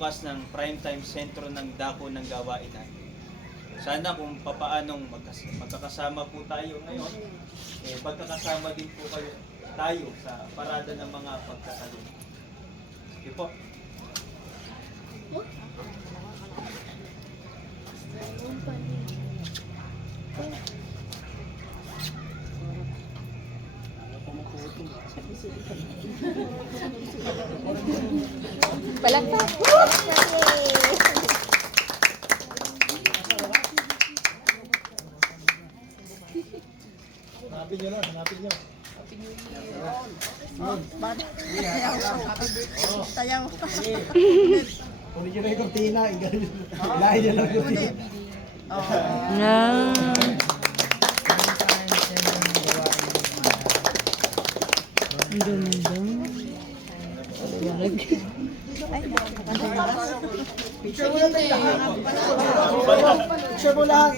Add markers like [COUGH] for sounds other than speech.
bubukas ng primetime sentro ng dako ng gawain natin. Sana kung papaanong magkas- magkakasama po tayo ngayon, eh, pagkakasama din po kayo tayo sa parada ng mga pagkatalong. Sige po. [LAUGHS] Palakpak. Hanapin nyo na, hanapin nyo. Sayang. Kunin nyo na yung kortina. Ilahin nyo lang yung kortina. Na. Ang ganda. Picture mo lang. Picture mo lang.